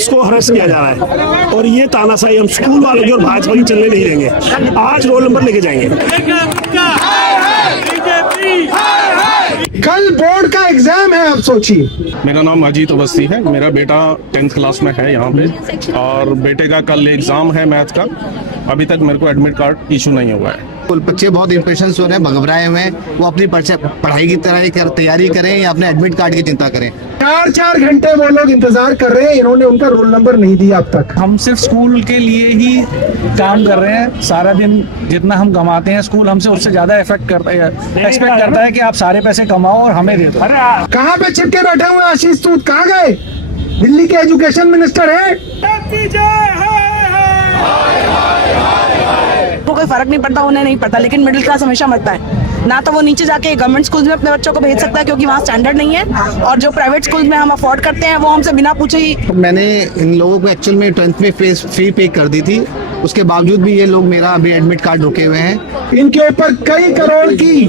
Parents को harass किया जा रहा है और ये तानाशाही हम स्कूल वालों की और भाजपा की चलने नहीं देंगे। आज रोल नंबर लेके जाएंगे। कल बोर्ड का एग्जाम है, आप सोचिए। मेरा नाम अजीत अवस्थी है। मेरा बेटा 10th क्लास में है यहाँ पे और बेटे का कल एग्जाम है मैथ का। अभी तक मेरे को एडमिट कार्ड इशू नहीं हुआ है। बच्चे बहुत इंप्रेशन हो रहे हैं, घबराए हुए हैं। वो अपनी पढ़ाई की तैयारी करें या अपने एडमिट कार्ड की चिंता करें। 4-4 घंटे वो लोग इंतजार कर रहे हैं, इन्होंने उनका रोल नंबर नहीं दिया अब तक। हम सिर्फ स्कूल के लिए ही काम कर रहे हैं। सारा दिन जितना हम कमाते हैं स्कूल हमसे उससे ज्यादा एक्सपेक्ट करता है कि आप सारे पैसे कमाओ और हमें दे दो। कहाँ पे चिपके बैठे हुए आशीष सूद, कहाँ गए? दिल्ली के एजुकेशन मिनिस्टर है। वो कोई फर्क नहीं पड़ता, उन्हें नहीं पड़ता, लेकिन मिडिल क्लास हमेशा मरता है। ना तो वो नीचे जाके गवर्नमेंट स्कूल में अपने बच्चों को भेज सकता है क्योंकि वहाँ स्टैंडर्ड नहीं है, और जो प्राइवेट स्कूल में हम अफोर्ड करते हैं वो हमसे बिना पूछे ही। मैंने इन लोगों को एक्चुअल में 10th में फी पे कर दी थी, उसके बावजूद भी ये लोग मेरा अभी एडमिट कार्ड रुके हुए हैं। इनके ऊपर कई करोड़ की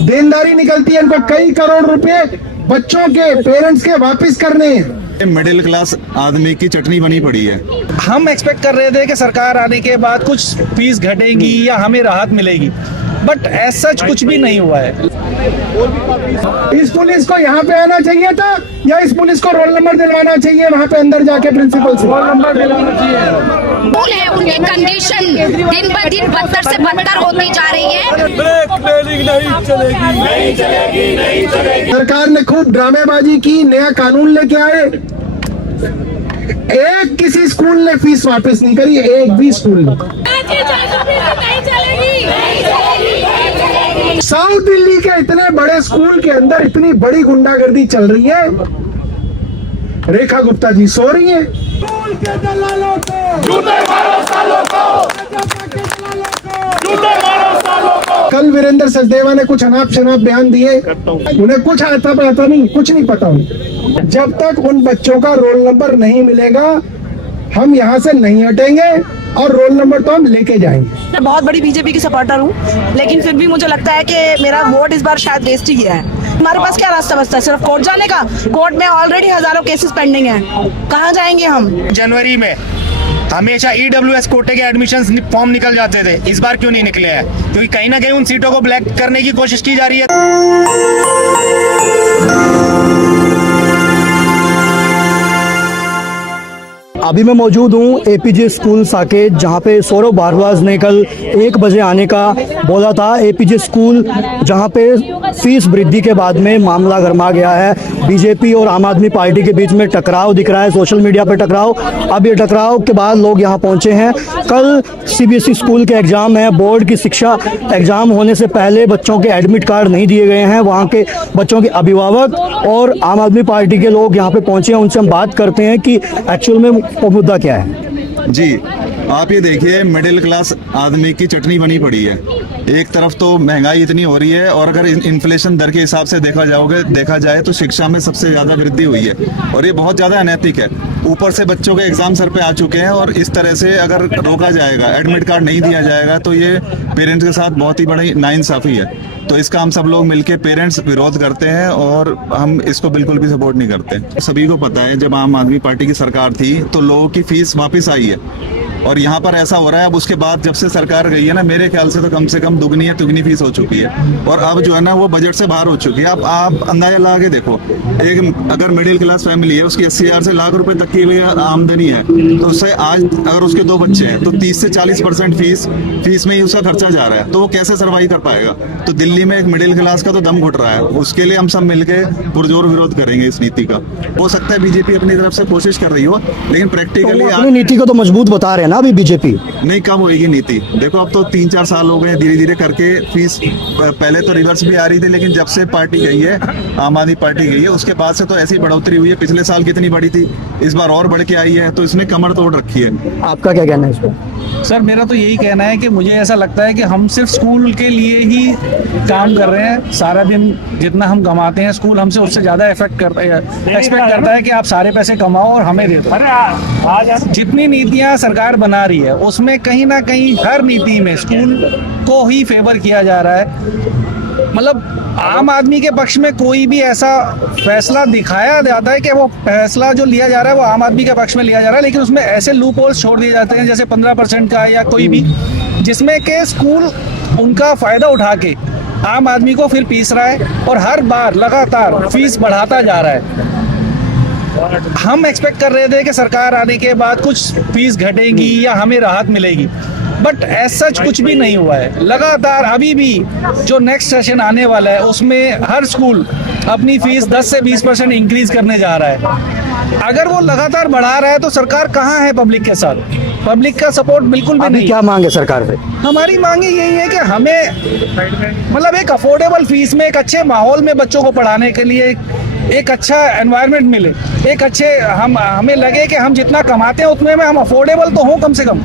देनदारी निकलती है, इनको कई करोड़ रुपए बच्चों के पेरेंट्स के वापस करने हैं। मिडिल क्लास आदमी की चटनी बनी पड़ी है। हम एक्सपेक्ट कर रहे थे कि सरकार आने के बाद कुछ फीस घटेगी या हमें राहत मिलेगी, बट ऐसा सच कुछ भी नहीं हुआ है। इस पुलिस को यहाँ पे आना चाहिए था या इस पुलिस को रोल नंबर दिलवाना चाहिए वहाँ पे अंदर जाके प्रिंसिपल से? रोल नंबर दिलवाना चाहिए। है उनकी कंडीशन दिन ब दिन बदतर से बदतर होती जा रही है। सरकार ने खूब ड्रामेबाजी की, नया कानून लेके आए, एक किसी स्कूल ने फीस वापस नहीं करी, एक भी स्कूल ने। साउथ दिल्ली के इतने बड़े स्कूल के अंदर इतनी बड़ी गुंडागर्दी चल रही है, रेखा गुप्ता जी सो रही हैं। स्कूल के दलालों को जूते मारो, सालों को जूते मारो, सालों को। कल वीरेंद्र सचदेवा ने कुछ अनाप शनाप बयान दिए, उन्हें कुछ आता नहीं, कुछ नहीं पता उन्हें। जब तक उन बच्चों का रोल नंबर नहीं मिलेगा हम यहाँ से नहीं हटेंगे और रोल नंबर तो हम लेके जाएंगे। मैं बहुत बड़ी बीजेपी की सपोर्टर हूँ, लेकिन फिर भी मुझे लगता है कि मेरा वोट इस बार शायद वेस्ट ही गया है। हमारे पास क्या रास्ता बचता है? सिर्फ कोर्ट जाने का। कोर्ट में ऑलरेडी हजारों केसेस पेंडिंग हैं, कहाँ जाएंगे हम? जनवरी में हमेशा EWS कोटे के एडमिशंस फॉर्म निकल जाते थे, इस बार क्यों नहीं निकले हैं? क्योंकि कहीं ना कहीं उन सीटों को ब्लैक करने की कोशिश की जा रही है। अभी मैं मौजूद हूँ APJ स्कूल साकेत, जहाँ पे सौरभ भारद्वाज ने कल 1 बजे आने का बोला था। APJ स्कूल जहाँ पे फीस वृद्धि के बाद में मामला गरमा गया है। बीजेपी और आम आदमी पार्टी के बीच में टकराव दिख रहा है, सोशल मीडिया पे टकराव। अब ये टकराव के बाद लोग यहाँ पहुँचे हैं। कल CBSE स्कूल के एग्ज़ाम है, बोर्ड की शिक्षा एग्ज़ाम होने से पहले बच्चों के एडमिट कार्ड नहीं दिए गए हैं। वहाँ के बच्चों के अभिभावक और आम आदमी पार्टी के लोग यहाँ पे पहुँचे हैं, उनसे हम बात करते हैं कि एक्चुअल में वो मुद्दा क्या है। जी, आप ये देखिए, मिडिल क्लास आदमी की चटनी बनी पड़ी है। एक तरफ तो महंगाई इतनी हो रही है और अगर इन्फ्लेशन दर के हिसाब से देखा जाए तो शिक्षा में सबसे ज़्यादा वृद्धि हुई है और ये बहुत ज़्यादा अनैतिक है। ऊपर से बच्चों के एग्जाम सर पे आ चुके हैं और इस तरह से अगर रोका जाएगा, एडमिट कार्ड नहीं दिया जाएगा, तो ये पेरेंट्स के साथ बहुत ही बड़ी नाइंसाफ़ी है। तो इसका हम सब लोग मिलके पेरेंट्स विरोध करते हैं और हम इसको बिल्कुल भी सपोर्ट नहीं करते। सभी को पता है जब आम आदमी पार्टी की सरकार थी तो लोगों की फीस वापस आई है और यहाँ पर ऐसा हो रहा है। अब उसके बाद जब से सरकार गई है ना, मेरे ख्याल से तो कम दुगनी या तिगुनी फीस हो चुकी है और अब जो है ना वो बजट से बाहर हो चुकी है। अब आप अंदाजा लगा के देखो, एक अगर मिडिल क्लास फैमिली है, उसकी 80,000 से लाख रुपए तक की आमदनी है, तो उससे आज अगर उसके 2 बच्चे हैं तो 30 से 40% फीस में ही उसका खर्चा जा रहा है, तो वो कैसे सर्वाइव कर पाएगा? तो दिल्ली में एक मिडिल क्लास का तो दम घुट रहा है। उसके लिए हम सब मिलके पुरजोर विरोध करेंगे इस नीति का। हो सकता है बीजेपी अपनी तरफ से कोशिश कर रही हो, लेकिन प्रैक्टिकली अपनी नीति को तो मजबूत बता रहे हैं ना अभी बीजेपी। नहीं, कम होगी नीति। देखो अब तो 3-4 साल हो गए धीरे धीरे करके फीस पहले तो रिवर्स भी आ रही थी, लेकिन जब से पार्टी गई है, आम आदमी पार्टी गई है, उसके बाद से तो ऐसी बढ़ोतरी हुई है। पिछले साल कितनी बढ़ी थी, इस बार और बढ़ के आई है, तो इसने कमर तोड़ रखी है। आपका क्या कहना है इस पर? सर मेरा तो यही कहना है कि मुझे ऐसा लगता है कि हम सिर्फ स्कूल के लिए ही काम कर रहे हैं। सारा दिन जितना हम कमाते हैं स्कूल हमसे उससे ज्यादा एक्सपेक्ट करता है कि आप सारे पैसे कमाओ और हमें दे दो। जितनी नीतियां सरकार बना रही है उसमें कहीं ना कहीं हर नीति में स्कूल को ही फेवर किया जा रहा है। मतलब आम आदमी के पक्ष में कोई भी ऐसा फैसला दिखाया जाता है कि वो फैसला जो लिया जा रहा है वो आम आदमी के पक्ष में लिया जा रहा है, लेकिन उसमें ऐसे लूप होल्स छोड़ दिए जाते हैं जैसे 15% का या कोई भी, जिसमें के स्कूल उनका फायदा उठा के आम आदमी को फिर पीस रहा है और हर बार लगातार फीस बढ़ाता जा रहा है। हम एक्सपेक्ट कर रहे थे कि सरकार आने के बाद कुछ फीस घटेगी या हमें राहत मिलेगी, बट ऐसा सच कुछ भी नहीं हुआ है। लगातार अभी भी जो नेक्स्ट सेशन आने वाला है उसमें हर स्कूल अपनी फीस 10 से 20% इंक्रीज करने जा रहा है। अगर वो लगातार बढ़ा रहा है तो सरकार कहाँ है पब्लिक के साथ? पब्लिक का सपोर्ट बिल्कुल भी अभी नहीं। क्या मांग है सरकार से? हमारी मांग यही है कि हमें मतलब एक अफोर्डेबल फीस में एक अच्छे माहौल में बच्चों को पढ़ाने के लिए एक अच्छा एनवायरनमेंट मिले, एक अच्छे हमें लगे कि हम जितना कमाते हैं उतने में हम अफोर्डेबल तो हों कम से कम।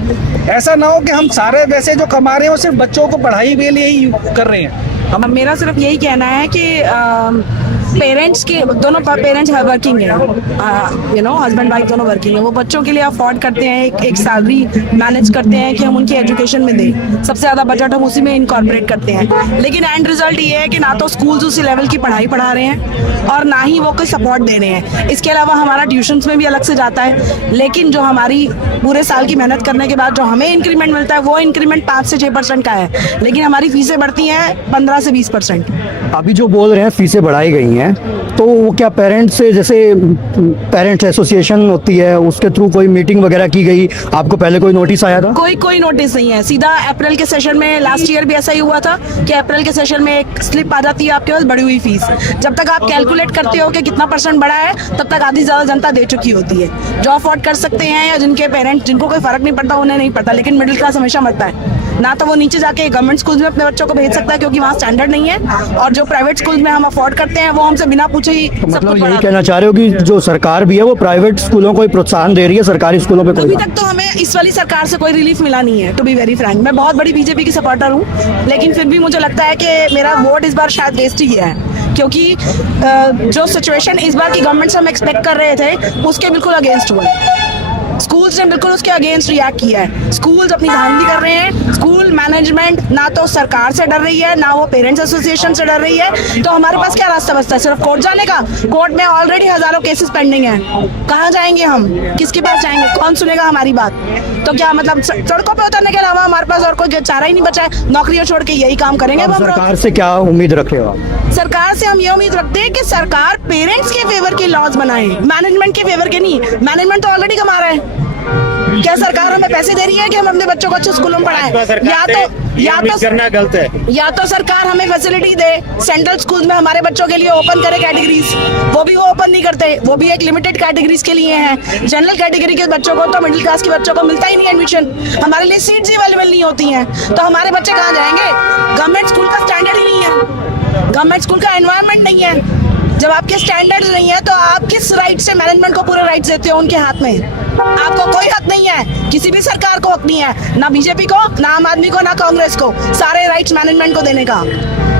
ऐसा ना हो कि हम सारे वैसे जो कमा रहे हैं वो सिर्फ बच्चों को पढ़ाई के लिए ही कर रहे हैं। मेरा सिर्फ यही कहना है कि पेरेंट्स के दोनों पेरेंट्स वर्किंग है, हस्बैंड वाइफ दोनों वर्किंग है, वो बच्चों के लिए अफोर्ड करते हैं, एक सैलरी मैनेज करते हैं कि हम उनकी एजुकेशन में दें, सबसे ज़्यादा बजट हम उसी में इनकॉर्पोरेट करते हैं। लेकिन एंड रिजल्ट ये है कि ना तो स्कूल्स उसी लेवल की पढ़ाई पढ़ा रहे हैं और ना ही वो कोई सपोर्ट दे रहे हैं। इसके अलावा हमारा ट्यूशन्स में भी अलग से जाता है, लेकिन जो हमारी पूरे साल की मेहनत करने के बाद जो हमें इंक्रीमेंट मिलता है वो इंक्रीमेंट 5 से 6% का है, लेकिन हमारी फीसें बढ़ती हैं 15 से 20%। अभी जो बोल रहे हैं फीसें बढ़ाई गई हैं, तो वो क्या पेरेंट्स से, जैसे पेरेंट्स एसोसिएशन होती है उसके थ्रू कोई मीटिंग वगैरह की गई? आपको पहले कोई नोटिस आया था? कोई नोटिस नहीं है। सीधा अप्रैल के सेशन में लास्ट ईयर भी ऐसा ही हुआ था कि अप्रैल के सेशन में एक स्लिप आ जाती है आपके पास बढ़ी हुई फीस। जब तक आप कैलकुलेट करते हो कि कितना % बढ़ा है तब तक आधी ज्यादा जनता दे चुकी होती है। जो अफोर्ड कर सकते हैं या जिनके पेरेंट्स जिनको कोई फर्क नहीं पड़ता उन्हें नहीं पड़ता, लेकिन मिडिल क्लास हमेशा मरता है। ना तो वो नीचे जाके गवर्नमेंट स्कूल में अपने बच्चों को भेज सकता है क्योंकि वहाँ स्टैंडर्ड नहीं है, और जो प्राइवेट स्कूल में हम अफोर्ड करते हैं वो हमसे बिना पूछे ही सब मतलब कुछ यही पढ़ाते कहना चाह रहे हो कि जो सरकार भी है वो प्राइवेट स्कूलों को ही प्रोत्साहन दे रही है, सरकारी स्कूलों पे अभी कोई? तक तो हमें इस वाली सरकार से कोई रिलीफ मिला नहीं है, टू बी वेरी फ्रैंक। मैं बहुत बड़ी बीजेपी की सपोर्टर हूँ, लेकिन फिर भी मुझे लगता है कि मेरा वोट इस बार शायद वेस्ट ही गया है, क्योंकि जो सिचुएशन इस बार की गवर्नमेंट से हम एक्सपेक्ट कर रहे थे उसके बिल्कुल अगेंस्ट हुआ है। स्कूल्स ने बिल्कुल उसके अगेंस्ट रिएक्ट किया है। स्कूल्स अपनी धांधली कर रहे हैं, स्कूल मैनेजमेंट ना तो सरकार से डर रही है ना वो पेरेंट्स एसोसिएशन से डर रही है। तो हमारे पास क्या रास्ता बचता है? सिर्फ कोर्ट जाने का। कोर्ट में ऑलरेडी हजारों केसेस पेंडिंग हैं, कहाँ जाएंगे हम? किसके पास जाएंगे? कौन सुनेगा हमारी बात? तो क्या मतलब सड़कों पे उतरने के अलावा हमारे पास और कोई चारा ही नहीं बचा है? नौकरियां छोड़ के यही काम करेंगे अब हम लोग। सरकार से क्या उम्मीद रखे हो आप? सरकार से हम ये उम्मीद रखते हैं कि सरकार पेरेंट्स के फेवर के लॉज बनाए, मैनेजमेंट के फेवर के नहीं। मैनेजमेंट तो ऑलरेडी कमा रहा है। क्या सरकार हमें पैसे दे रही है कि हम अपने बच्चों को अच्छे स्कूलों में पढ़ाएं? या तो सरकार हमें फैसिलिटी दे, सेंट्रल स्कूल में हमारे बच्चों के लिए ओपन करे कैटेगरीज, वो भी वो ओपन नहीं करते, वो भी एक लिमिटेड कैटेगरीज के लिए हैं। जनरल कैटेगरी के बच्चों को तो मिडिल क्लास के बच्चों को मिलता ही नहीं एडमिशन, हमारे लिए सीट्स ही अवेलेबल नहीं होती हैं, तो हमारे बच्चे कहाँ जाएंगे? गवर्नमेंट स्कूल का स्टैंडर्ड ही नहीं है, गवर्नमेंट स्कूल का एनवायरनमेंट नहीं है। जब आपके स्टैंडर्ड्स नहीं है तो आप किस राइट से मैनेजमेंट को पूरे राइट्स देते हो उनके हाथ में? आपको कोई हक नहीं है, किसी भी सरकार को हक नहीं है, ना बीजेपी को, ना आम आदमी को, ना कांग्रेस को, सारे राइट्स मैनेजमेंट को देने का।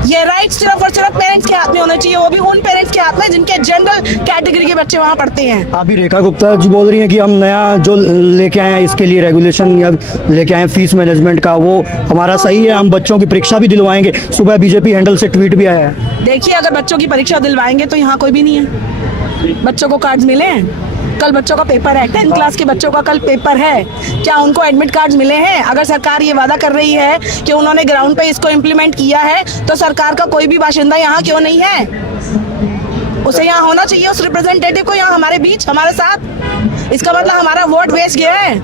ये राइट्स सिर्फ और सिर्फ पेरेंट्स के हाथ में होने चाहिए, वो भी उन पेरेंट्स के हाथ में जिनके जनरल कैटेगरी के बच्चे वहाँ पढ़ते हैं। अभी रेखा गुप्ता जी बोल रही हैं कि हम नया जो लेके आए हैं इसके लिए रेगुलेशन या लेके आए फीस मैनेजमेंट का, वो हमारा सही है, हम बच्चों की परीक्षा भी दिलवाएंगे। सुबह बीजेपी हैंडल से ट्वीट भी आया है। देखिए, अगर बच्चों की परीक्षा दिलवाएंगे तो यहाँ कोई भी नहीं है। बच्चों को कार्ड्स मिले हैं, कल बच्चों का पेपर है, 10th क्लास के बच्चों का कल पेपर है, क्या उनको एडमिट कार्ड्स मिले हैं? अगर सरकार ये वादा कर रही है कि उन्होंने ग्राउंड पे इसको इम्प्लीमेंट किया है, तो सरकार का कोई भी बाशिंदा यहाँ क्यों नहीं है? उसे यहाँ होना चाहिए, उस रिप्रेजेंटेटिव को यहाँ हमारे बीच, हमारे साथ। इसका मतलब हमारा वोट वेस्ट गया है।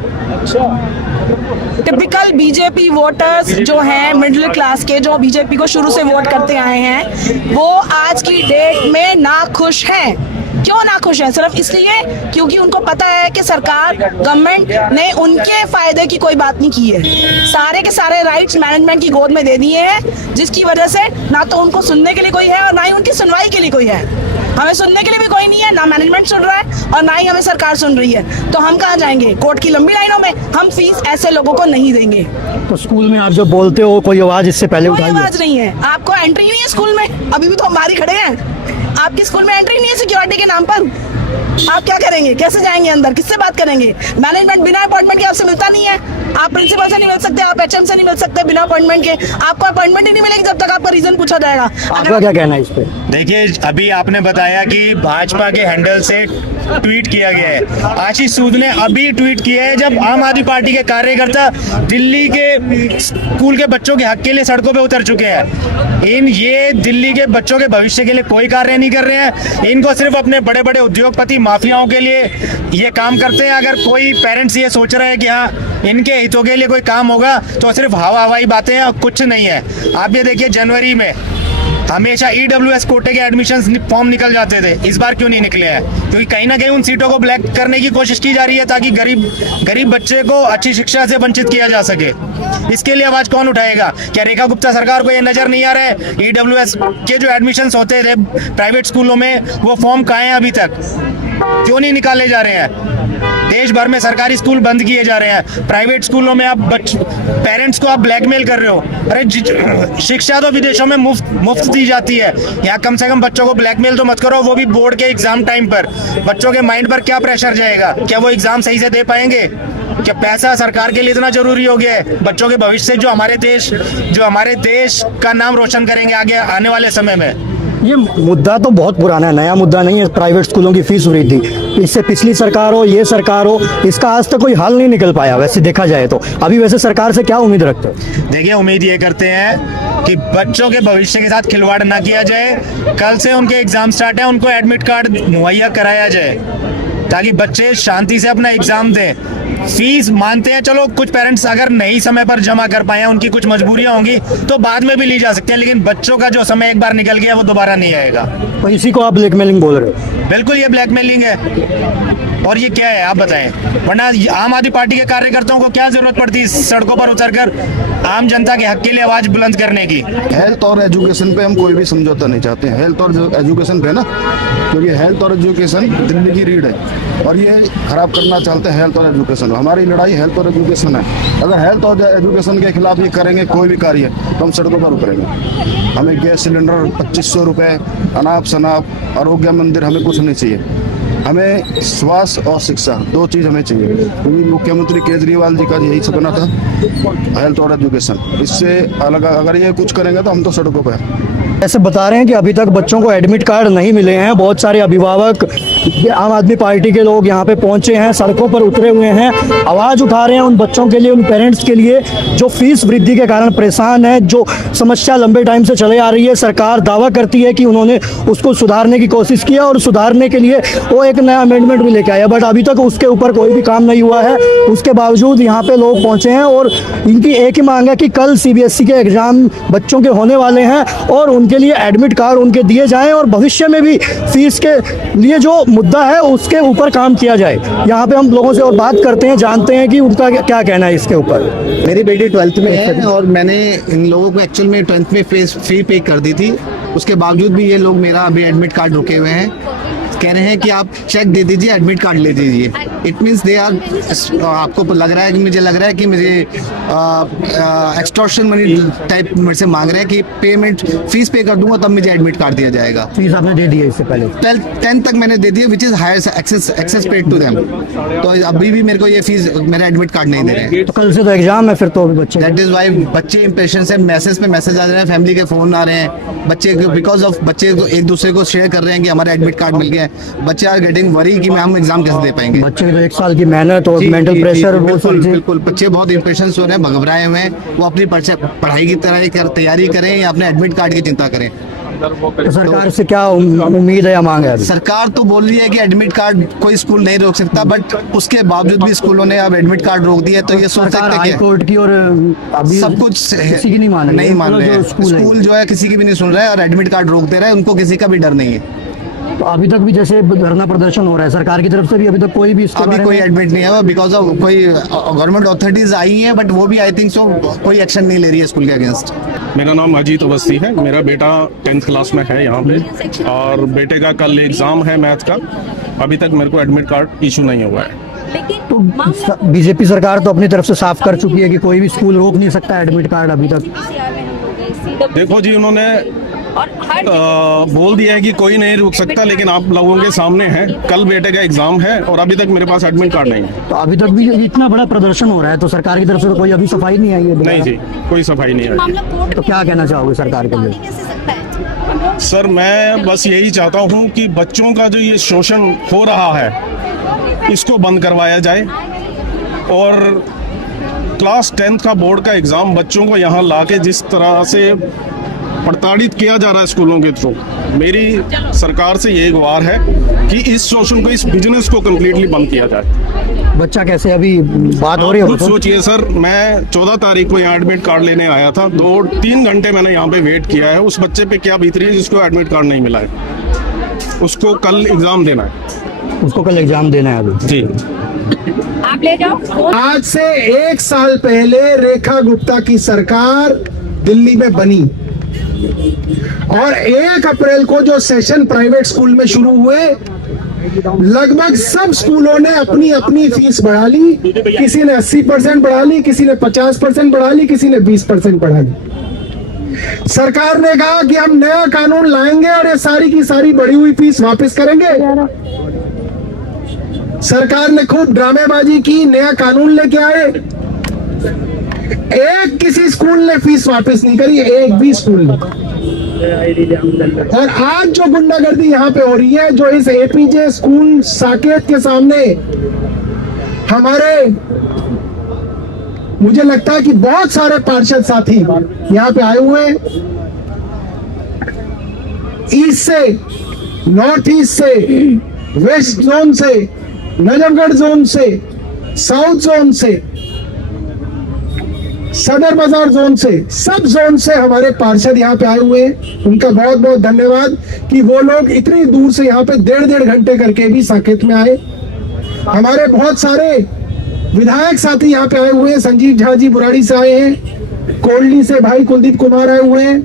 टिपिकल बीजेपी वोटर्स जो हैं मिडिल क्लास के, जो बीजेपी को शुरू से वोट करते आए हैं, वो आज की डेट में नाखुश हैं। क्यों नाखुश है? सिर्फ इसलिए क्योंकि उनको पता है कि सरकार, गवर्नमेंट ने उनके फायदे की कोई बात नहीं की है, सारे के सारे राइट्स मैनेजमेंट की गोद में दे दिए हैं, जिसकी वजह से ना तो उनको सुनने के लिए कोई है और ना ही उनकी सुनवाई के लिए कोई है। हमें सुनने के लिए भी कोई नहीं है, ना मैनेजमेंट सुन रहा है और ना ही हमें सरकार सुन रही है, तो हम कहाँ जाएंगे? कोर्ट की लंबी लाइनों में। हम फीस ऐसे लोगों को नहीं देंगे। तो स्कूल में आप जो बोलते हो कोई आवाज इससे पहले कोई उठाई? आवाज नहीं है, आपको एंट्री नहीं है स्कूल में, अभी भी तो हम बाहर ही खड़े हैं। आपके स्कूल में एंट्री नहीं है सिक्योरिटी के नाम पर। आप क्या करेंगे, कैसे जाएंगे अंदर, किससे बात करेंगे? मैनेजमेंट बिना अपॉइंटमेंट के आपसे मिलता नहीं है। आप प्रिंसिपल से नहीं मिल सकते, आप एचएम से नहीं मिल सकते बिना अपॉइंटमेंट के। आपको अपॉइंटमेंट ही नहीं मिलेगी जब तक आपका रीजन पूछा जाएगा। आपका क्या कहना है इस पे? देखिए, अभी आपने बताया कि भाजपा के हैंडल से ट्वीट किया गया है। आशीष सूद ने अभी ट्वीट किया है जब आम आदमी पार्टी के कार्यकर्ता दिल्ली के स्कूल के बच्चों के हक के लिए सड़कों पे उतर चुके हैं। ये दिल्ली के बच्चों के भविष्य के लिए कोई कार्य नहीं कर रहे हैं। इनको सिर्फ अपने बड़े बड़े उद्योगपति माफियाओं के लिए ये काम करते हैं। अगर कोई पेरेंट्स ये सोच रहे हैं कि हाँ इनके हितों के लिए कोई काम होगा तो सिर्फ हवाई बातें हैं, कुछ नहीं है। आप ये देखिए, जनवरी में हमेशा EWS कोटे के एडमिशन फॉर्म निकल जाते थे, इस बार क्यों नहीं निकले हैं? क्योंकि कहीं ना कहीं उन सीटों को ब्लैक करने की कोशिश की जा रही है ताकि गरीब बच्चे को अच्छी शिक्षा से वंचित किया जा सके। इसके लिए आवाज कौन उठाएगा? क्या रेखा गुप्ता सरकार को ये नजर नहीं आ रहा है? EWS के जो एडमिशन होते थे प्राइवेट स्कूलों में, वो फॉर्म कहाँ हैं अभी तक? क्यों नहीं निकाले जा रहे हैं? देश भर में सरकारी स्कूल बंद किए जा रहे हैं, प्राइवेट स्कूलों में आप पेरेंट्स को आप ब्लैकमेल कर रहे हो। अरे शिक्षा तो विदेशों में मुफ्त दी जाती है, यहाँ कम से कम बच्चों को ब्लैकमेल तो मत करो, वो भी बोर्ड के एग्जाम टाइम पर। बच्चों के माइंड पर क्या प्रेशर जाएगा? क्या वो एग्जाम सही से दे पाएंगे? क्या पैसा सरकार के लिए इतना जरूरी हो गया है? बच्चों के भविष्य से जो हमारे देश का नाम रोशन करेंगे आगे आने वाले समय में। ये मुद्दा तो बहुत पुराना है, नया मुद्दा नहीं है। प्राइवेट स्कूलों की फीस वृद्धि, इससे पिछली सरकार हो ये सरकार हो, इसका आज तक कोई हल नहीं निकल पाया वैसे देखा जाए तो। अभी वैसे सरकार से क्या उम्मीद रखते हैं? देखिए, उम्मीद ये करते हैं कि बच्चों के भविष्य के साथ खिलवाड़ ना किया जाए। कल से उनके एग्जाम स्टार्ट है, उनको एडमिट कार्ड मुहैया कराया जाए ताकि बच्चे शांति से अपना एग्जाम दें। फीस मानते हैं, चलो कुछ पेरेंट्स अगर नहीं समय पर जमा कर पाए, उनकी कुछ मजबूरियां होंगी तो बाद में भी ली जा सकती है, लेकिन बच्चों का जो समय एक बार निकल गया वो दोबारा नहीं आएगा। तो इसी को आप ब्लैकमेलिंग बोल रहे हो? बिल्कुल, ये ब्लैकमेलिंग है। और ये क्या है आप बताएं? वरना आम आदमी पार्टी के कार्यकर्ताओं को क्या जरूरत पड़ती है सड़कों पर उतरकर आम जनता के हक के लिए आवाज बुलंद करने की? हेल्थ और एजुकेशन पे हम कोई भी समझौता नहीं चाहते हैं। हेल्थ और एजुकेशन पे ना, क्योंकि हेल्थ और एजुकेशन दिल्ली की रीढ़ है और ये खराब करना चाहते हैं हेल्थ और एजुकेशन। हमारी लड़ाई हेल्थ और एजुकेशन है। अगर हेल्थ और एजुकेशन के खिलाफ ये करेंगे कोई भी कार्य तो हम सड़कों पर उतरेंगे। हमें गैस सिलेंडर 2500 रुपये, अनाप शनाप, आरोग्य मंदिर, हमें कुछ नहीं चाहिए। हमें स्वास्थ्य और शिक्षा, दो चीज़ हमें चाहिए। क्योंकि मुख्यमंत्री केजरीवाल जी का यही सपना था, हेल्थ और एजुकेशन। इससे अलग अगर ये कुछ करेंगे तो हम तो सड़कों पर हैं। ऐसे बता रहे हैं कि अभी तक बच्चों को एडमिट कार्ड नहीं मिले हैं। बहुत सारे अभिभावक, आम आदमी पार्टी के लोग यहाँ पे पहुंचे हैं, सड़कों पर उतरे हुए हैं, आवाज़ उठा रहे हैं उन बच्चों के लिए, उन पेरेंट्स के लिए जो फीस वृद्धि के कारण परेशान है, जो समस्या लंबे टाइम से चले आ रही है। सरकार दावा करती है कि उन्होंने उसको सुधारने की कोशिश की है और सुधारने के लिए वो एक नया अमेंडमेंट भी लेके आया, बट अभी तक उसके ऊपर कोई भी काम नहीं हुआ है। उसके बावजूद यहाँ पे लोग पहुँचे हैं और इनकी एक ही मांग है कि कल CBSE के एग्ज़ाम बच्चों के होने वाले हैं और उनके लिए एडमिट कार्ड उनके दिए जाएं और भविष्य में भी फीस के लिए जो मुद्दा है उसके ऊपर काम किया जाए। यहाँ पे हम लोगों से और बात करते हैं, जानते हैं कि उनका क्या कहना है इसके ऊपर। मेरी बेटी 12th में है और मैंने इन लोगों को एक्चुअल में 10th में फी पे कर दी थी। उसके बावजूद भी ये लोग मेरा अभी एडमिट कार्ड रुके हुए हैं। कह रहे हैं कि आप चेक दे दीजिए, एडमिट कार्ड ले दीजिए। इट मीन्स दे आर, आपको लग रहा है कि मुझे लग रहा है कि मुझे एक्सटॉर्शन मनी टाइप मेरे से मांग रहे हैं कि पेमेंट फीस पे कर दूंगा तब मुझे एडमिट कार्ड दिया जाएगा। फीस आपने दे दी है इससे पहले? 10th तक मैंने दे दी, which is higher access paid to them. तो अभी भी मेरे को ये फीस, मेरा एडमिट कार्ड नहीं दे रहे हैं। तो कल से तो एग्जाम है फिर तो अभी बच्चे। दैट इज वाई बच्चे इंपेशेंस है, मैसेज पे मैसेज आ रहे हैं, फैमिली के फोन आ रहे हैं, बच्चे बिकॉज ऑफ बच्चे को एक दूसरे को शेयर कर रहे हैं कि हमारा एडमिट कार्ड मिल गया है। बच्चे आर गेटिंग वरी कि हम एग्जाम कैसे दे पाएंगे। बच्चे तो 1 साल की मेहनत और मेंटल प्रेशर, बिल्कुल बच्चे बहुत इंपेशेंस हो रहे हैं, घबराए हुए हैं। वो अपनी पढ़ाई की तैयारी करें या अपने एडमिट कार्ड की चिंता करें। तो सरकार से क्या उम्मीद है या मांग है? सरकार तो बोल रही है कि एडमिट कार्ड कोई स्कूल नहीं रोक सकता, बट उसके बावजूद भी स्कूलों ने अब एडमिट कार्ड रोक दिए। तो ये सोच सकते हैं कोर्ट की और अभी सब कुछ किसी की नहीं मान रहे हैं। स्कूल जो है किसी की भी नहीं सुन रहा है और एडमिट कार्ड रोक दे रहा है, उनको किसी का भी डर नहीं है। तो अभी तक भी जैसे धरना प्रदर्शन हो रहा है सरकार की तरफ से भी, अभी तक कोई भी अभी कोई एडमिट नहीं है बिकॉज ऑफ कोई गवर्नमेंट अथॉरिटीज आई हैं, बट वो भी आई थिंक सो कोई एक्शन नहीं ले रही है स्कूल के अगेंस्ट। मेरा नाम अजीत अवस्थी है, मेरा बेटा 10th क्लास में है यहाँ पे और बेटे का कल एग्ज़ाम है मैथ का। अभी तक मेरे को एडमिट कार्ड इशू नहीं हुआ है। तो बीजेपी सरकार तो अपनी तरफ से साफ कर चुकी है कि कोई भी स्कूल रोक नहीं सकता एडमिट कार्ड अभी तक। देखो जी, उन्होंने और हर बोल दिया है कि कोई नहीं रुक सकता, लेकिन आप लोगों के सामने है, कल बेटे का एग्जाम है और अभी तक मेरे पास एडमिट कार्ड नहीं है। तो अभी तक भी इतना बड़ा प्रदर्शन हो रहा है तो सरकार की तरफ से तो कोई अभी सफाई नहीं आई है? नहीं जी, कोई सफाई नहीं आई। मामला कोर्ट तो क्या कहना चाहोगे सरकार के लिए? कैसे सकता है? सर मैं बस यही चाहता हूँ कि बच्चों का जो ये शोषण हो रहा है इसको बंद करवाया जाए, और क्लास 10th का बोर्ड का एग्जाम बच्चों को यहाँ लाके जिस तरह से प्रताड़ित किया जा रहा है स्कूलों के थ्रू, मेरी सरकार से ये गुहार है कि इस शोषण को, इस बिजनेस को कम्प्लीटली बंद किया जाए। बच्चा कैसे अभी बात हो रही है? खुद सोचिए सर, मैं 14 तारीख को यहाँ एडमिट कार्ड लेने आया था, 2-3 घंटे मैंने यहाँ पे वेट किया है। उस बच्चे पे क्या बीत रही है जिसको एडमिट कार्ड नहीं मिला है? उसको कल एग्जाम देना है। उसको कल एग्जाम देना है अभी? जी। आप ले जाओ। आज से 1 साल पहले रेखा गुप्ता की सरकार दिल्ली में बनी और 1 अप्रैल को जो सेशन प्राइवेट स्कूल में शुरू हुए, लगभग सब स्कूलों ने अपनी अपनी फीस बढ़ा ली। किसी ने 80% बढ़ा ली, किसी ने 50% बढ़ा ली, किसी ने 20% बढ़ा ली। सरकार ने कहा कि हम नया कानून लाएंगे और ये सारी की सारी बढ़ी हुई फीस वापस करेंगे। सरकार ने खूब ड्रामेबाजी की, नया कानून लेके आए। एक किसी स्कूल ने फीस वापस नहीं करी, एक भी स्कूल ने। और आज जो गुंडागर्दी यहाँ पे हो रही है, जो इस एपीजे स्कूल साकेत के सामने हमारे, मुझे लगता है कि बहुत सारे पार्षद साथी यहाँ पे आए हुए हैं, ईस्ट से, नॉर्थ ईस्ट से, वेस्ट जोन से, नजफगढ़ जोन से, साउथ जोन से, सदर बाजार जोन से, सब जोन से हमारे पार्षद यहाँ पे आए हुए हैं। उनका बहुत बहुत धन्यवाद कि वो लोग इतनी दूर से यहाँ पे 1.5 घंटे करके भी साकेत में आए। हमारे बहुत सारे विधायक साथी यहाँ पे आए हुए हैं। संजीव झा जी बुराड़ी से आए हैं, कोल्डी से भाई कुलदीप कुमार आए हुए हैं,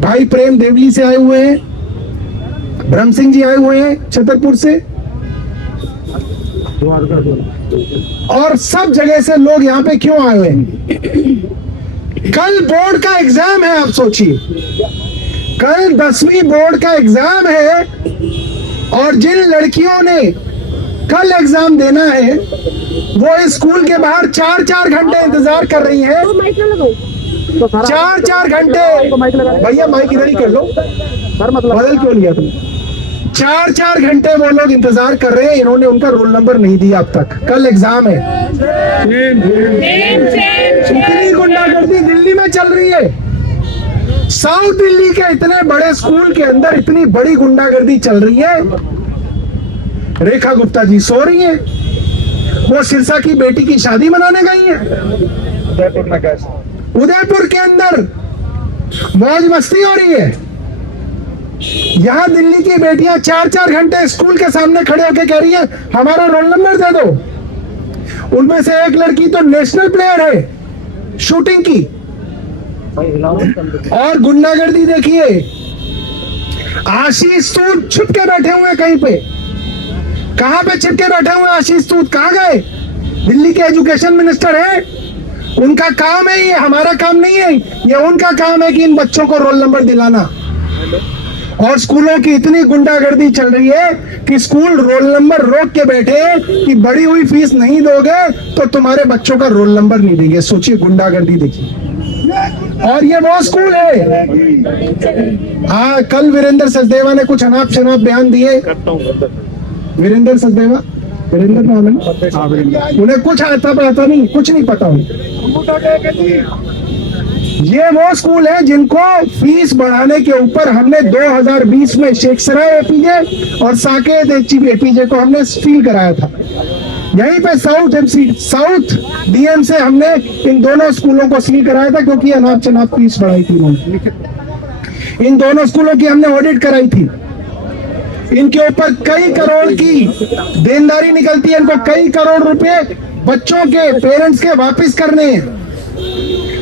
भाई प्रेम देवली से आए हुए हैं, ब्रह्म सिंह जी आए हुए हैं छतरपुर से, और सब जगह से लोग यहाँ पे क्यों आए हुए हैं? कल बोर्ड का एग्जाम है, आप सोचिए, कल 10वीं बोर्ड का एग्जाम है और जिन लड़कियों ने कल एग्जाम देना है वो इस स्कूल के बाहर 4-4 घंटे इंतजार कर रही हैं। 4-4 घंटे, भैया माइक इधर ही कर लो, बदल क्यों लिया तुम? 4-4 घंटे वो लोग इंतजार कर रहे हैं, इन्होंने उनका रोल नंबर नहीं दिया अब तक। कल एग्जाम है। इतनी गुंडागर्दी दिल्ली में चल रही है, साउथ दिल्ली के इतने बड़े स्कूल के अंदर इतनी बड़ी गुंडागर्दी चल रही है। रेखा गुप्ता जी सो रही है, वो सिरसा की बेटी की शादी मनाने गई है। उदयपुर के अंदर मौज मस्ती हो रही है। यहाँ दिल्ली की बेटियां 4-4 घंटे स्कूल के सामने खड़े होकर कह रही हैं हमारा रोल नंबर दे दो। उनमें से एक लड़की तो नेशनल प्लेयर है शूटिंग की। और गुंडागर्दी देखिए, आशीष सूद छुप के बैठे हुए हैं कहीं पे। कहां पे छिप के बैठे हुए आशीष सूद? कहां गए? दिल्ली के एजुकेशन मिनिस्टर है, उनका काम है ये, हमारा काम नहीं है। ये उनका काम है कि इन बच्चों को रोल नंबर दिलाना। और स्कूलों की इतनी गुंडागर्दी चल रही है कि स्कूल रोल नंबर रोक के बैठे कि बढ़ी हुई फीस नहीं दोगे तो तुम्हारे बच्चों का रोल नंबर नहीं देंगे। सोचिए गुंडागर्दी देखिए। और ये वो स्कूल है। हाँ, कल वीरेंद्र सचदेवा ने कुछ अनाप शनाप बयान दिए। वीरेंद्र सचदेवा, वीरेंद्र नाम है, उन्हें कुछ आता पता नहीं, कुछ नहीं पता उन्हें। ये वो स्कूल है जिनको फीस बढ़ाने के ऊपर हमने 2020 में शेखसराय एपीजे और साकेत एपीजे को हमने सील कराया था। यहीं पे साउथ डीएम से हमने इन दोनों स्कूलों को सील कराया था क्योंकि अनाप शनाप फीस बढ़ाई थी उन्होंने। इन दोनों स्कूलों की हमने ऑडिट कराई थी। इनके ऊपर कई करोड़ की देनदारी निकलती है। इनको कई करोड़ रुपए बच्चों के, पेरेंट्स के वापस करने हैं।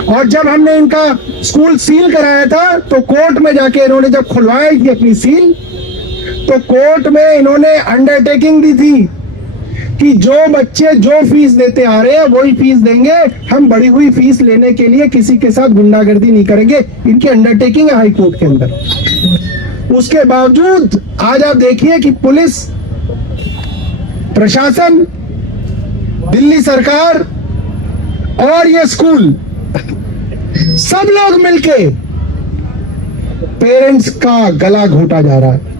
और जब हमने इनका स्कूल सील कराया था तो कोर्ट में जाके इन्होंने जब खुलवाई थी अपनी सील, तो कोर्ट में इन्होंने अंडरटेकिंग दी थी कि जो बच्चे जो फीस देते आ रहे हैं वही फीस देंगे, हम बढ़ी हुई फीस लेने के लिए किसी के साथ गुंडागर्दी नहीं करेंगे। इनकी अंडरटेकिंग है हाई कोर्ट के अंदर। उसके बावजूद आज आप देखिए कि पुलिस प्रशासन, दिल्ली सरकार और ये स्कूल सब लोग मिलके पेरेंट्स का गला घोटा जा रहा है।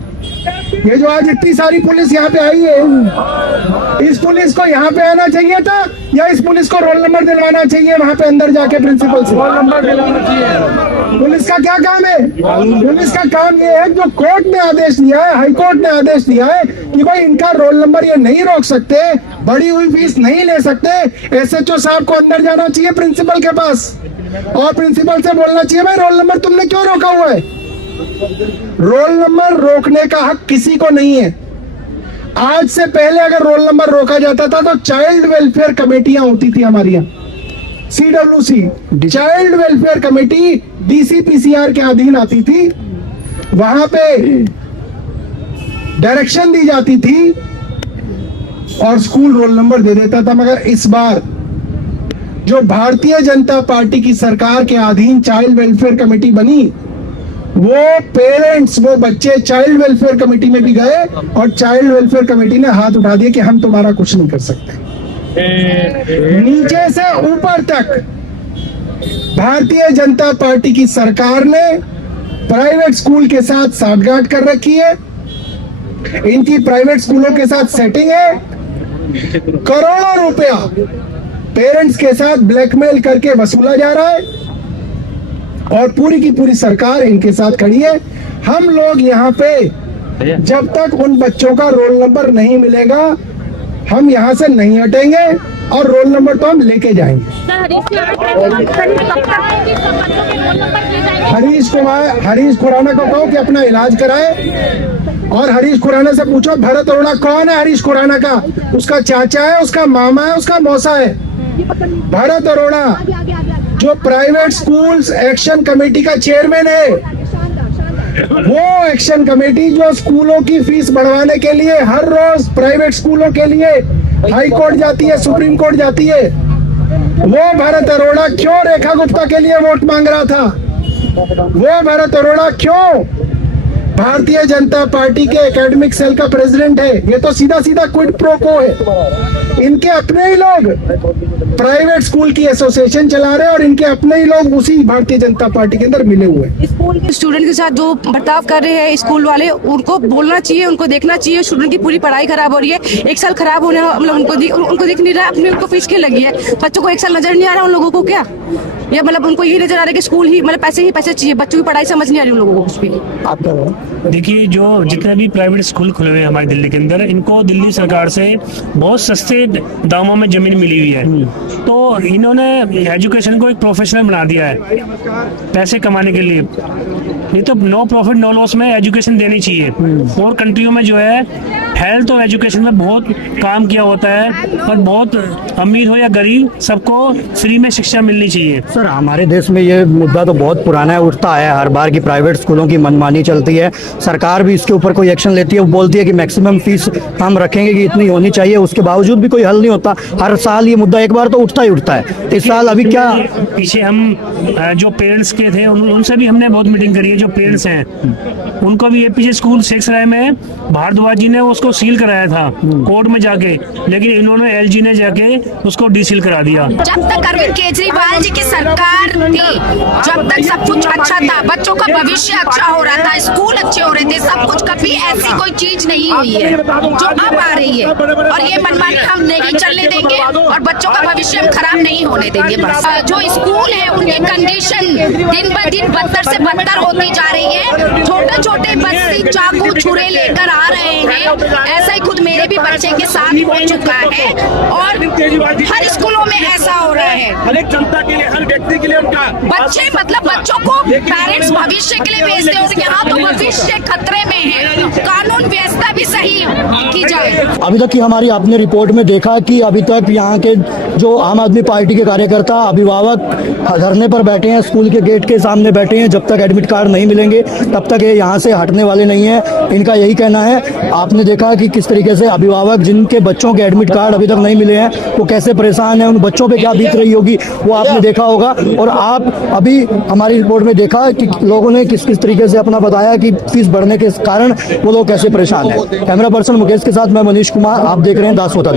ये जो आज इतनी सारी पुलिस यहाँ पे आई है, इस पुलिस को यहाँ पे आना चाहिए था या इस पुलिस को रोल नंबर दिलवाना चाहिए वहां पे अंदर जाके प्रिंसिपल से? रोल नंबर दिलवाना चाहिए। पुलिस का क्या काम है? पुलिस का काम ये है, जो कोर्ट ने आदेश दिया है, हाई कोर्ट ने आदेश दिया है कि भाई इनका रोल नंबर ये नहीं रोक सकते, बढ़ी हुई फीस नहीं ले सकते, एसएचओ साहब को अंदर जाना चाहिए प्रिंसिपल के पास और प्रिंसिपल से बोलना चाहिए भाई रोल नंबर तुमने क्यों रोका हुआ है? रोल नंबर रोकने का हक किसी को नहीं है। आज से पहले अगर रोल नंबर रोका जाता था तो चाइल्ड वेलफेयर कमेटियां होती थी हमारी यहाँ, CWC child welfare committee DCPCR के अधीन आती थी, वहां पे डायरेक्शन दी जाती थी और स्कूल रोल नंबर दे देता था। मगर इस बार जो भारतीय जनता पार्टी की सरकार के अधीन चाइल्ड वेलफेयर कमेटी बनी, वो पेरेंट्स, वो बच्चे चाइल्ड वेलफेयर कमेटी में भी गए और चाइल्ड वेलफेयर कमेटी ने हाथ उठा दिया कि हम तुम्हारा कुछ नहीं कर सकते। नीचे से ऊपर तक भारतीय जनता पार्टी की सरकार ने प्राइवेट स्कूल के साथ साठगांठ कर रखी है। इनकी प्राइवेट स्कूलों के साथ सेटिंग है। करोड़ों रुपया पेरेंट्स के साथ ब्लैकमेल करके वसूला जा रहा है और पूरी की पूरी सरकार इनके साथ खड़ी है। हम लोग यहाँ पे जब तक उन बच्चों का रोल नंबर नहीं मिलेगा हम यहाँ से नहीं हटेंगे और रोल नंबर तो हम लेके जाएंगे। हरीश खुराना को कहो कि अपना इलाज कराए और हरीश खुराना से पूछो भरत अरोड़ा कौन है? हरीश खुराना का उसका चाचा है, उसका मामा है, उसका मौसा है। भरत अरोड़ा जो प्राइवेट स्कूल्स एक्शन कमेटी का चेयरमैन है, वो एक्शन कमेटी जो स्कूलों की फीस बढ़वाने के लिए हर रोज प्राइवेट स्कूलों के लिए हाई कोर्ट जाती है, सुप्रीम कोर्ट जाती है, वो भरत अरोड़ा क्यों रेखा गुप्ता के लिए वोट मांग रहा था? वो भरत अरोड़ा क्यों भारतीय जनता पार्टी के एकेडमिक सेल का प्रेसिडेंट है? ये तो सीधा सीधा क्विड प्रो को है। इनके अपने ही लोग प्राइवेट स्कूल की एसोसिएशन चला रहे हैं और इनके अपने ही लोग उसी भारतीय जनता पार्टी के अंदर मिले हुए हैं। स्कूल के स्टूडेंट के साथ जो बर्ताव कर रहे हैं स्कूल वाले, उनको बोलना चाहिए, उनको देखना चाहिए। स्टूडेंट की पूरी पढ़ाई खराब हो रही है, एक साल खराब होने मतलब उनको दिख नहीं रहा अपने उनको फीस क्यों लगी है? बच्चों को एक साल नजर नहीं आ रहा उन लोगों को क्या? या मतलब उनको ये नजर आ रहा है कि स्कूल ही मतलब पैसे ही पैसे चाहिए, बच्चों की पढ़ाई समझ नहीं आ रही उन लोगों को कुछ भी। देखिए जो जितने भी प्राइवेट स्कूल खुले हुए हैं हमारे दिल्ली के अंदर, इनको दिल्ली सरकार से बहुत सस्ते दामों में जमीन मिली हुई है, तो इन्होंने एजुकेशन को एक प्रोफेशनल बना दिया है पैसे कमाने के लिए। नहीं तो नो प्रॉफिट नो लॉस में एजुकेशन देनी चाहिए। और कंट्रियों में जो है हेल्थ और एजुकेशन में बहुत काम किया होता है, पर बहुत अमीर हो या गरीब सबको फ्री में शिक्षा मिलनी चाहिए। सर हमारे देश में ये मुद्दा तो बहुत पुराना है, उठता है हर बार की प्राइवेट स्कूलों की मनमानी चलती है। सरकार भी इसके ऊपर कोई एक्शन लेती है, वो बोलती है कि मैक्सिमम फीस हम रखेंगे कि इतनी होनी चाहिए, उसके बावजूद भी कोई हल नहीं होता। हर साल ये मुद्दा एक बार तो उठता ही उठता है। इस साल अभी क्या पीछे हम जो पेरेंट्स के थे उनसे भी हमने बहुत मीटिंग करी है। जो पेरेंट्स हैं उनको भी एपीजे स्कूल शेखसराय में भारद्वाज जी ने उसको सील कराया था कोर्ट में जाके, लेकिन इन्होंने एलजी ने जाके उसको डीसील करा दिया। जब तक अरविंद केजरीवाल जी की सरकार थी, जब तक सब कुछ अच्छा था, बच्चों का भविष्य अच्छा हो रहा था, स्कूल अच्छे हो रहे थे, सब कुछ, कभी ऐसी कोई चीज नहीं हुई है जो अब आ रही है। और ये मनमानी हम नहीं चलने देंगे और बच्चों का भविष्य हम खराब नहीं होने देंगे। बस जो स्कूल है उनकी कंडीशन दिन ब दिन बदतर से बदतर होती जा रही है। छोटे छोटे बच्चे चाकू छुरे लेकर आ रहे हैं, ऐसा ही खुद मेरे भी बच्चे के साथ हो चुका है और हर स्कूलों में ऐसा हो रहा है। हर एक जनता के लिए, हर व्यक्ति के लिए उनका बच्चे मतलब बच्चों को पेरेंट्स भविष्य के लिए भेजते हैं और यहाँ तो भविष्य खतरे में है। कानून व्यवस्था भी सही की जाए। अभी तक की हमारी आपने रिपोर्ट में देखा कि अभी तक यहाँ के जो आम आदमी पार्टी के कार्यकर्ता अभिभावक धरने पर बैठे हैं, स्कूल के गेट के सामने बैठे हैं। जब तक एडमिट कार्ड नहीं मिलेंगे तब तक ये यहाँ से हटने वाले नहीं हैं। इनका यही कहना है। आपने देखा कि किस तरीके से अभिभावक जिनके बच्चों के एडमिट कार्ड अभी तक नहीं मिले हैं वो कैसे परेशान हैं, उन बच्चों पे क्या बीत रही होगी वो आपने देखा होगा। और आप अभी हमारी रिपोर्ट में देखा कि लोगों ने किस किस तरीके से अपना बताया कि फीस बढ़ने के कारण वो लोग कैसे परेशान हैं। कैमरा पर्सन मुकेश के साथ मैं मनीष कुमार, आप देख रहे हैं दास होता।